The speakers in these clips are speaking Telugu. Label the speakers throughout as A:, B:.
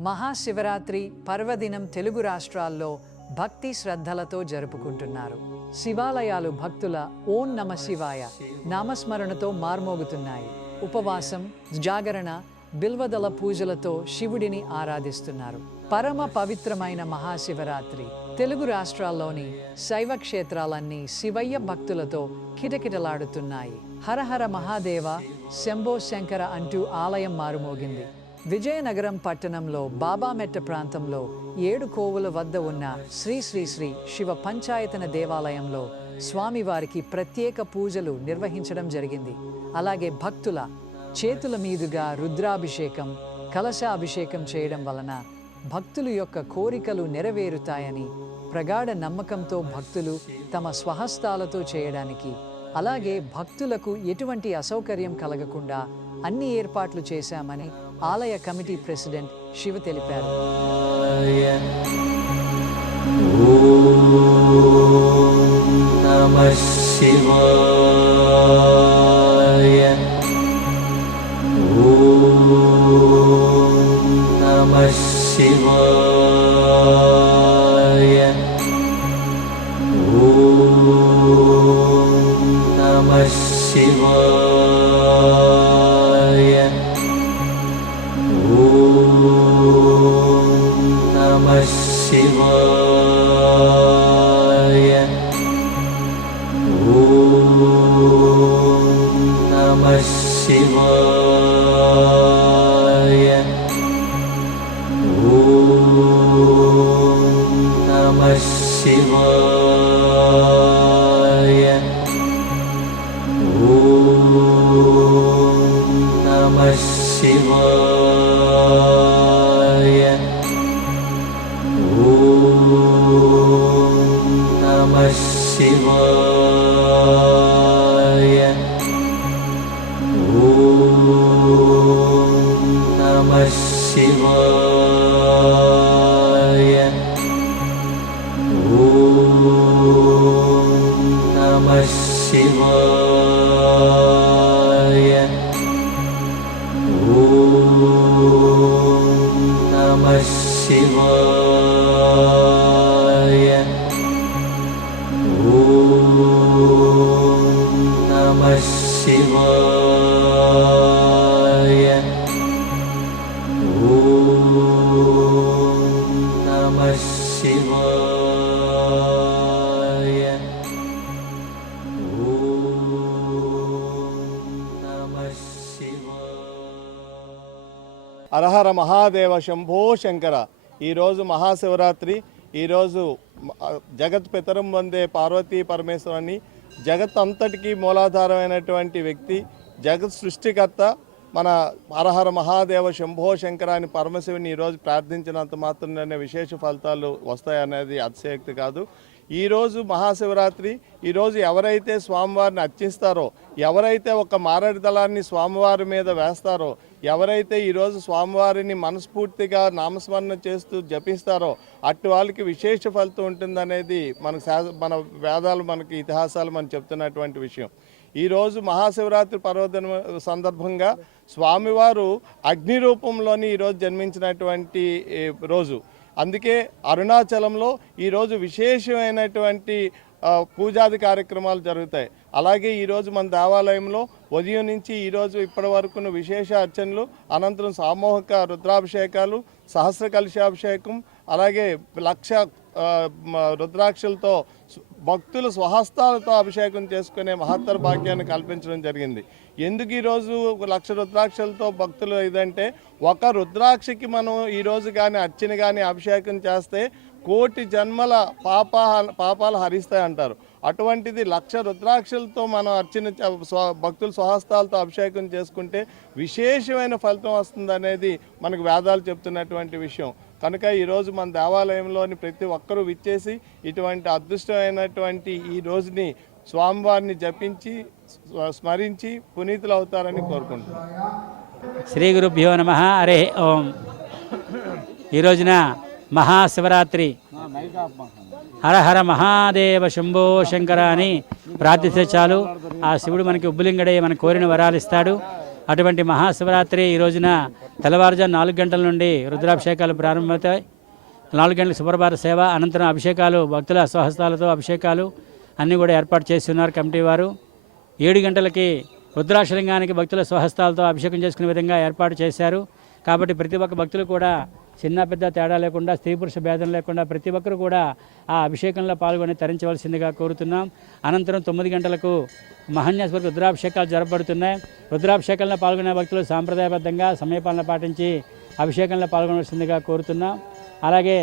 A: మహాశివరాత్రి పర్వదినం తెలుగు రాష్ట్రాల్లో భక్తి శ్రద్ధలతో జరుపుకుంటున్నారు. శివాలయాలు భక్తుల ఓం నమ శివాయ నామస్మరణతో మార్మోగుతున్నాయి. ఉపవాసం జాగరణ బిల్వదల పూజలతో శివుడిని ఆరాధిస్తున్నారు. పరమ పవిత్రమైన మహాశివరాత్రి తెలుగు రాష్ట్రాల్లోని శైవ క్షేత్రాలన్నీ శివయ్య భక్తులతో కిటకిటలాడుతున్నాయి. హరహర మహాదేవ శంభో శంకర అంటూ ఆలయం మారుమోగింది. విజయనగరం పట్టణంలో బాబామెట్ట ప్రాంతంలో ఏడు కోవుల వద్ద ఉన్న శ్రీ శ్రీ శ్రీ శివ పంచాయతన దేవాలయంలో స్వామివారికి ప్రత్యేక పూజలు నిర్వహించడం జరిగింది. అలాగే భక్తుల చేతుల మీదుగా రుద్రాభిషేకం కలశాభిషేకం చేయడం వలన భక్తులు యొక్క కోరికలు నెరవేరుతాయని ప్రగాఢ నమ్మకంతో భక్తులు తమ స్వహస్తాలతో చేయడానికి అలాగే భక్తులకు ఎటువంటి అసౌకర్యం కలగకుండా అన్ని ఏర్పాట్లు చేశామని ఆలయ కమిటీ ప్రెసిడెంట్ శివ తెలిపారు.
B: శివా Сивая. शिवाय ॐ नमः शिवाय शिवाय ॐ नमः शिवाय
C: అరహర మహాదేవ శంభో శంకర ఈరోజు మహాశివరాత్రి ఈరోజు మ- జగత్ పితరం వందే పార్వతీ పరమేశ్వరుని జగత్ అంతటికీ మూలాధారమైనటువంటి వ్యక్తి జగత్ సృష్టికర్త మన హరహర మహాదేవ శంభో శంకర అని పరమశివుని ఈరోజు ప్రార్థించినంత మాత్రంలోనే విశేష ఫలితాలు వస్తాయనేది అతిశయోక్తి కాదు. ఈరోజు మహాశివరాత్రి ఈరోజు ఎవరైతే స్వామివారిని అర్చిస్తారో ఎవరైతే ఒక మారడి దళాన్ని స్వామివారి మీద వేస్తారో ఎవరైతే ఈరోజు స్వామివారిని మనస్ఫూర్తిగా నామస్మరణ చేస్తూ జపిస్తారో అటు వాళ్ళకి విశేష ఫలితం ఉంటుందనేది మన మన వేదాలు మనకి ఇతిహాసాలు మనం చెప్తున్నటువంటి విషయం. ఈరోజు మహాశివరాత్రి పర్వదిన సందర్భంగా స్వామివారు అగ్ని రూపంలోని ఈరోజు జన్మించినటువంటి రోజు. అందుకే అరుణాచలంలో ఈరోజు విశేషమైనటువంటి పూజాది కార్యక్రమాలు జరుగుతాయి. అలాగే ఈరోజు మన దేవాలయంలో ఉదయం నుంచి ఈరోజు ఇప్పటి వరకు విశేష అర్చనలు అనంతరం సామూహిక రుద్రాభిషేకాలు సహస్ర కలిశాభిషేకం అలాగే లక్ష రుద్రాక్షలతో భక్తులు స్వహస్తాలతో అభిషేకం చేసుకునే మహత్తర భాగ్యాన్ని కల్పించడం జరిగింది. ఎందుకు ఈరోజు లక్ష రుద్రాక్షలతో భక్తులు ఇదంటే ఒక రుద్రాక్షకి మనం ఈరోజు కానీ అర్చన కానీ అభిషేకం చేస్తే కోటి జన్మల పాప పాపాలు హరిస్తాయి అంటారు అటువంటిది లక్ష రుద్రాక్షలతో మనం అర్చన భక్తుల భక్తులు స్వహస్తాలతో అభిషేకం చేసుకుంటే విశేషమైన ఫలితం వస్తుంది అనేది మనకు వేదాలు చెప్తున్నటువంటి విషయం. కనుక ఈరోజు మన దేవాలయంలోని ప్రతి ఒక్కరూ విచ్చేసి ఇటువంటి అదృష్టమైనటువంటి ఈ రోజుని స్వామివారిని జపించి స్మరించి పునీతులు అవుతారని కోరుకుంటున్నాను
D: శ్రీ గురుభ్యో నమ. హరే ఓం. ఈ రోజున మహాశివరాత్రి. హర హర మహాదేవ శంభో శంకర అని ప్రార్థిస్తే చాలు. ఆ శివుడు మనకి ఉబ్బులింగడే మన కోరిన వరాలిస్తాడు అటువంటి మహాశివరాత్రి ఈ రోజున తెల్లవారుజాము నాలుగు గంటల నుండి రుద్రాభిషేకాలు ప్రారంభమవుతాయి. నాలుగు గంటల సుప్రభాత సేవ అనంతరం అభిషేకాలు భక్తుల స్వహస్తాలతో అభిషేకాలు అన్నీ కూడా ఏర్పాటు చేస్తున్నారు కమిటీ వారు. ఏడు గంటలకి రుద్రాక్షలింగానికి భక్తుల స్వహస్తాలతో అభిషేకం చేసుకునే విధంగా ఏర్పాటు చేశారు. కాబట్టి ప్రతి ఒక్క భక్తులు కూడా చిన్న పెద్ద తేడా లేకుండా స్త్రీ పురుష భేదం లేకుండా ప్రతి ఒక్కరు కూడా ఆ అభిషేకంలో పాల్గొని తరించవలసిందిగా కోరుతున్నాం. అనంతరం తొమ్మిది గంటలకు మహన్యాస్వరకు రుద్రాభిషేకాలు జరపబడుతున్నాయి. రుద్రాభిషేకంలో పాల్గొనే భక్తులు సాంప్రదాయబద్ధంగా సమయపాలన పాటించి అభిషేకంలో పాల్గొనవలసిందిగా కోరుతున్నాం. అలాగే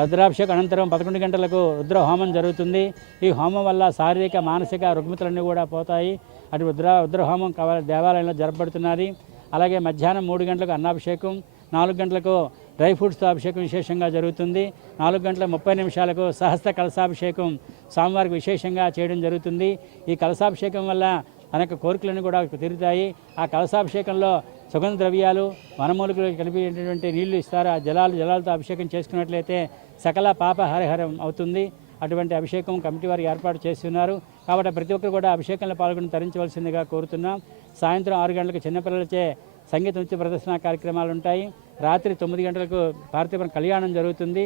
D: రుద్రాభిషేక అనంతరం పదకొండు గంటలకు రుద్ర హోమం జరుగుతుంది. ఈ హోమం వల్ల శారీరక మానసిక రుగ్మతలన్నీ కూడా పోతాయి. అటు రుద్ర రుద్రహోమం కావాలి దేవాలయంలో జరపబడుతున్నది. అలాగే మధ్యాహ్నం మూడు గంటలకు అన్నాభిషేకం నాలుగు గంటలకు డ్రై ఫ్రూట్స్తో అభిషేకం విశేషంగా జరుగుతుంది. నాలుగు గంటల ముప్పై నిమిషాలకు సహస్ర కలశాభిషేకం స్వామివారికి విశేషంగా చేయడం జరుగుతుంది. ఈ కలశాభిషేకం వల్ల అనేక కోరికలను కూడా తీరుతాయి. ఆ కలశాభిషేకంలో సుగంధ ద్రవ్యాలు వనమూలికలు కలిపేటటువంటి నీళ్ళు ఇస్తారు? ఆ జలాలు జలాలతో అభిషేకం చేసుకున్నట్లయితే సకల పాప హరిహరం అవుతుంది. అటువంటి అభిషేకం కమిటీ వారు ఏర్పాటు చేస్తున్నారు కాబట్టి ప్రతి ఒక్కరు కూడా అభిషేకంలో పాల్గొని తరించవలసిందిగా కోరుతున్నాం. సాయంత్రం ఆరు గంటలకు చిన్నపిల్లలచే సంగీత నృత్య ప్రదర్శన కార్యక్రమాలు ఉంటాయి. రాత్రి తొమ్మిది గంటలకు పార్థివ కళ్యాణం జరుగుతుంది.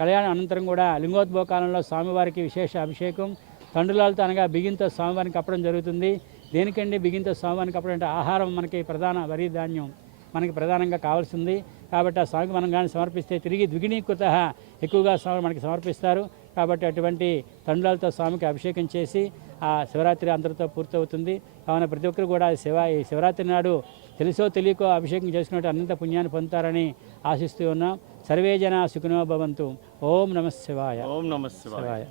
D: కళ్యాణం అనంతరం కూడా లింగోద్భవ కాలంలో స్వామివారికి విశేష అభిషేకం. తండ్రులతో అనగా బిగింతో స్వామివారికి కప్పడం జరుగుతుంది. దేనికండి బిగింతో స్వామివారికి కప్పడం అంటే ఆహారం మనకి ప్రధాన వరి ధాన్యం మనకి ప్రధానంగా కావాల్సింది. కాబట్టి ఆ స్వామికి మనం కానీ సమర్పిస్తే తిరిగి ద్విగుణీకృత ఎక్కువగా స్వామి మనకి సమర్పిస్తారు. కాబట్టి అటువంటి తండ్రులతో స్వామికి అభిషేకం చేసి ఆ శివరాత్రి అందరితో పూర్తవుతుంది. కావున ప్రతి ఒక్కరు కూడా శివ ఈ శివరాత్రి నాడు తెలుసో తెలియకో అభిషేకం చేసుకున్నట్టు అనంత పుణ్యాన్ని పొందుతారని ఆశిస్తూ ఉన్నాం. సర్వే జన సుఖినో భవంతు. ఓం నమ శివాయ.
C: ఓం నమ
D: శివాయ.